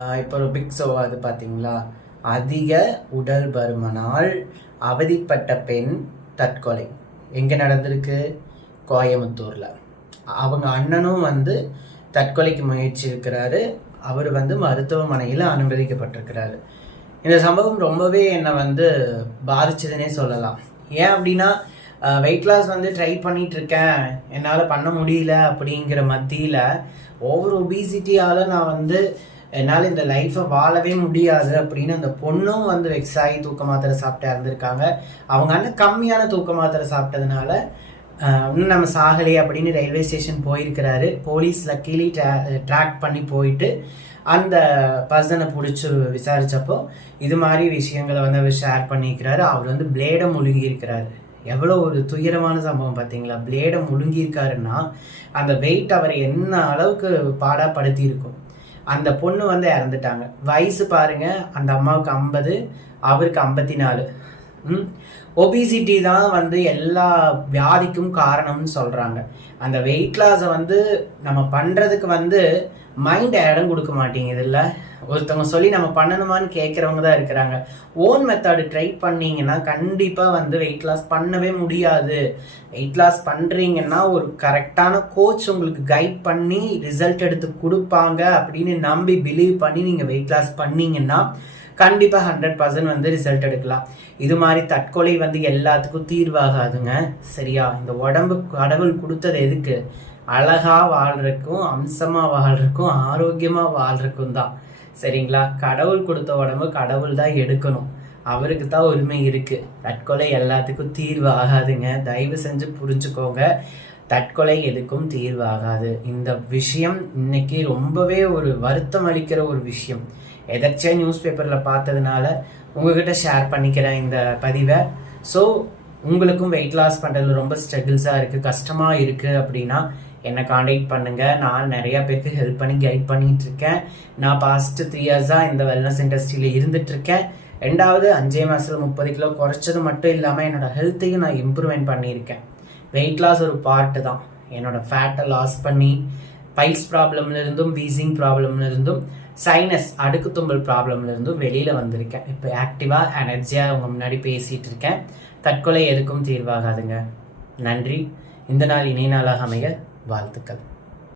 இப்போ ஒரு big show அது பார்த்தீங்களா அதிக உடல் பருமனால் அவதிப்பட்ட பெண் தற்கொலை. எங்கே நடந்திருக்கு? கோயம்புத்தூரில். அவங்க அண்ணனும் வந்து தற்கொலைக்கு முயற்சி இருக்கிறாரு. அவர் வந்து மருத்துவமனையில் அனுமதிக்கப்பட்டிருக்கிறாரு. இந்த சம்பவம் ரொம்பவே என்னை வந்து பாதிச்சதுன்னே சொல்லலாம். ஏன் அப்படின்னா வெயிட் லாஸ் வந்து ட்ரை பண்ணிகிட்ருக்கேன் என்னால் பண்ண முடியல அப்படிங்கிற மத்தியில் ஓவர் ஒபிசிட்டியால் நான் வந்து என்னால் இந்த லைஃப்பை வாழவே முடியாது அப்படின்னு அந்த பொண்ணும் வந்து வெக்ஸ் ஆகி தூக்க மாத்திரை சாப்பிட்டா இறந்துருக்காங்க. அவங்க அண்ணன் கம்மியான தூக்க மாத்திரை சாப்பிட்டதுனால இன்னும் நம்ம சாகலை அப்படின்னு ரயில்வே ஸ்டேஷன் போயிருக்கிறாரு. போலீஸ் ட்ரா ட்ராக் பண்ணி போயிட்டு அந்த பர்சனை பிடிச்சி விசாரித்தப்போ இது மாதிரி விஷயங்களை வந்து அவர் ஷேர் பண்ணியிருக்கிறாரு. அவர் வந்து பிளேடை முழுங்கியிருக்கிறாரு. எவ்வளோ ஒரு துயரமான சம்பவம் பார்த்தீங்களா? பிளேடை முழுங்கியிருக்காருன்னா அந்த வெயிட் அவரை என்ன அளவுக்கு பாடாப்படுத்தியிருக்கும்? அந்த பொண்ணு வந்து இறந்துட்டாங்க. வயசு பாருங்க அந்த அம்மாவுக்கு ஐம்பது அவருக்கு ஐம்பத்தி நாலு ம்? ஒபிசிட்டி தான் வந்து எல்லா வியாதிக்கும் காரணம்னு சொல்கிறாங்க அந்த வெயிட் லாஸை வந்து நம்ம பண்ணுறதுக்கு வந்து மைண்ட் இடம் கொடுக்க மாட்டேங்குது இல்லை ஒருத்தவங்க சொல்லி நம்ம பண்ணணுமான்னு கேட்குறவங்க தான் இருக்கிறாங்க. ஓன் மெத்தடு ட்ரை பண்ணீங்கன்னா கண்டிப்பாக வந்து வெயிட் லாஸ் பண்ணவே முடியாது. வெயிட் லாஸ் பண்ணுறீங்கன்னா ஒரு கரெக்டான கோச் உங்களுக்கு கைட் பண்ணி ரிசல்ட் எடுத்து கொடுப்பாங்க அப்படின்னு நம்பி பிலீவ் பண்ணி நீங்கள் வெயிட் லாஸ் பண்ணிங்கன்னா கண்டிப்பாக ஹண்ட்ரட் பர்சன்ட் வந்து ரிசல்ட் எடுக்கலாம். இது மாதிரி தற்கொலை வந்து எல்லாத்துக்கும் தீர்வாகாதுங்க. சரியா? இந்த உடம்பு கடவுள் கொடுத்தது எதுக்கு? அழகா வாழ்றதுக்கும் அம்சமாக வாழ்றதுக்கும் ஆரோக்கியமாக வாழ்றதுக்கும் தான். சரிங்களா? கடவுள் கொடுத்த உடம்பு கடவுள் தான் எடுக்கணும். அவருக்கு தான் உரிமை இருக்குது தற்கொலை எல்லாத்துக்கும் தீர்வு ஆகாதுங்க. தயவு செஞ்சு புரிஞ்சுக்கோங்க. தற்கொலை எதுக்கும் தீர்வு ஆகாது. இந்த விஷயம் இன்னைக்கு ரொம்பவே ஒரு வருத்தம் அளிக்கிற ஒரு விஷயம். எதர்ச்சியாக நியூஸ் பேப்பரில் பார்த்ததுனால உங்ககிட்ட ஷேர் பண்ணிக்கிறேன் இந்த பதிவை. ஸோ உங்களுக்கும் வெயிட் லாஸ் பண்ணுறதுல ரொம்ப ஸ்ட்ரகிள்ஸாக இருக்குது கஷ்டமாக இருக்குது அப்படின்னா என்னை காண்டாக்ட் பண்ணுங்கள் நான் நிறையா பேருக்கு ஹெல்ப் பண்ணி கைட் பண்ணிகிட்ருக்கேன் இருக்கேன். நான் பாஸ்ட்டு த்ரீ இயர்ஸாக இந்த வெல்னஸ் இண்டஸ்ட்ரியில் இருந்துட்டு இருக்கேன். ரெண்டாவது அஞ்சே மாதத்தில் முப்பது கிலோ குறைச்சது மட்டும் இல்லாமல் என்னோட ஹெல்த்தையும் நான் இம்ப்ரூவ்மெண்ட் பண்ணியிருக்கேன். வெயிட் லாஸ் ஒரு பார்ட்டு தான். என்னோடய ஃபேட்டை லாஸ் பண்ணி பைல்ஸ் ப்ராப்ளம்ல இருந்தும் வீசிங் ப்ராப்ளம்ல இருந்தும் சைனஸ் அடுக்கு தும்பல் ப்ராப்ளம்லேருந்தும் வெளியில் வந்திருக்கேன். இப்போ ஆக்டிவாக எனர்ஜியாக அவங்க முன்னாடி பேசிகிட்டு இருக்கேன். தற்கொலை எதுக்கும் தீர்வாகாதுங்க. நன்றி. இந்த நாள் இணைய நாளாக அமைய வாழ்த்துக்கள்